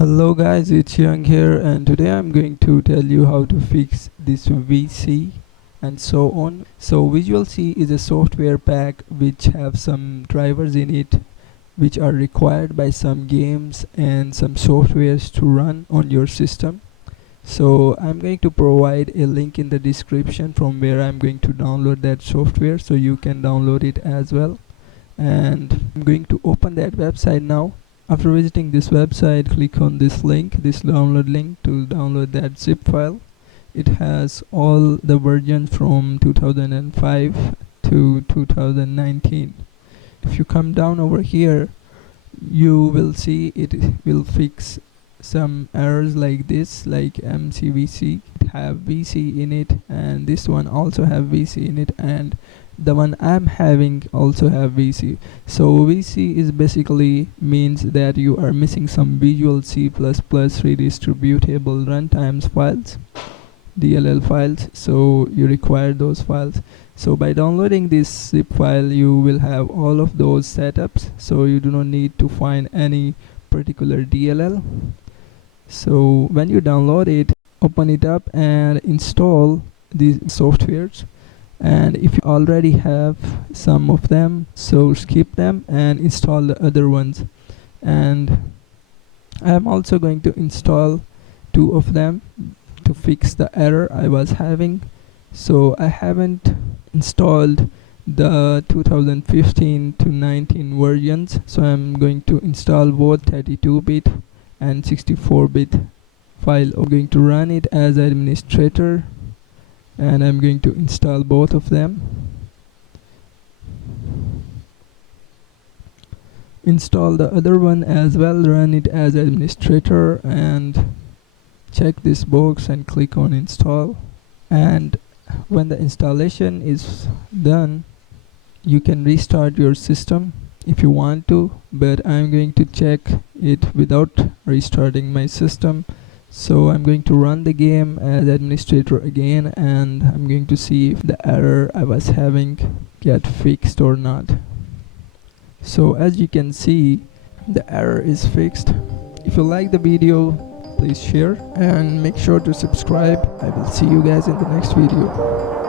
Hello guys, it's Young here, and today I'm going to tell you how to fix this VC and so on. So Visual C is a software pack which have some drivers in it which are required by some games and some softwares to run on your system. So I'm going to provide a link in the description from where I'm going to download that software so you can download it as well. And I'm going to open that website now. After visiting this website, click on this link, this download link, to download that zip file. It has all the versions from 2005 to 2019. If you come down over here, you will see it will fix some errors like this, like MCVC. It have VC in it, and this one also have VC in it, and the one I'm having also have VC. So VC is basically means that you are missing some Visual C++ redistributable runtimes files, DLL files, so you require those files. So by downloading this zip file, you will have all of those setups, so you do not need to find any particular DLL. So when you download it, open it up and install these softwares. And if you already have some of them, so skip them and install the other ones. And I am also going to install two of them to fix the error I was having. So I haven't installed the 2015 to 19 versions, so I'm going to install both 32-bit and 64-bit file. I'm going to run it as administrator, and I'm going to install both of them. Install the other one as well, run it as administrator, and check this box and click on install. And when the installation is done, you can restart your system if you want to, but I'm going to check it without restarting my system. So I'm going to run the game as administrator again, and I'm going to see if the error I was having get fixed or not. So as you can see, the error is fixed. If you like the video, please share and make sure to subscribe. I will see you guys in the next video.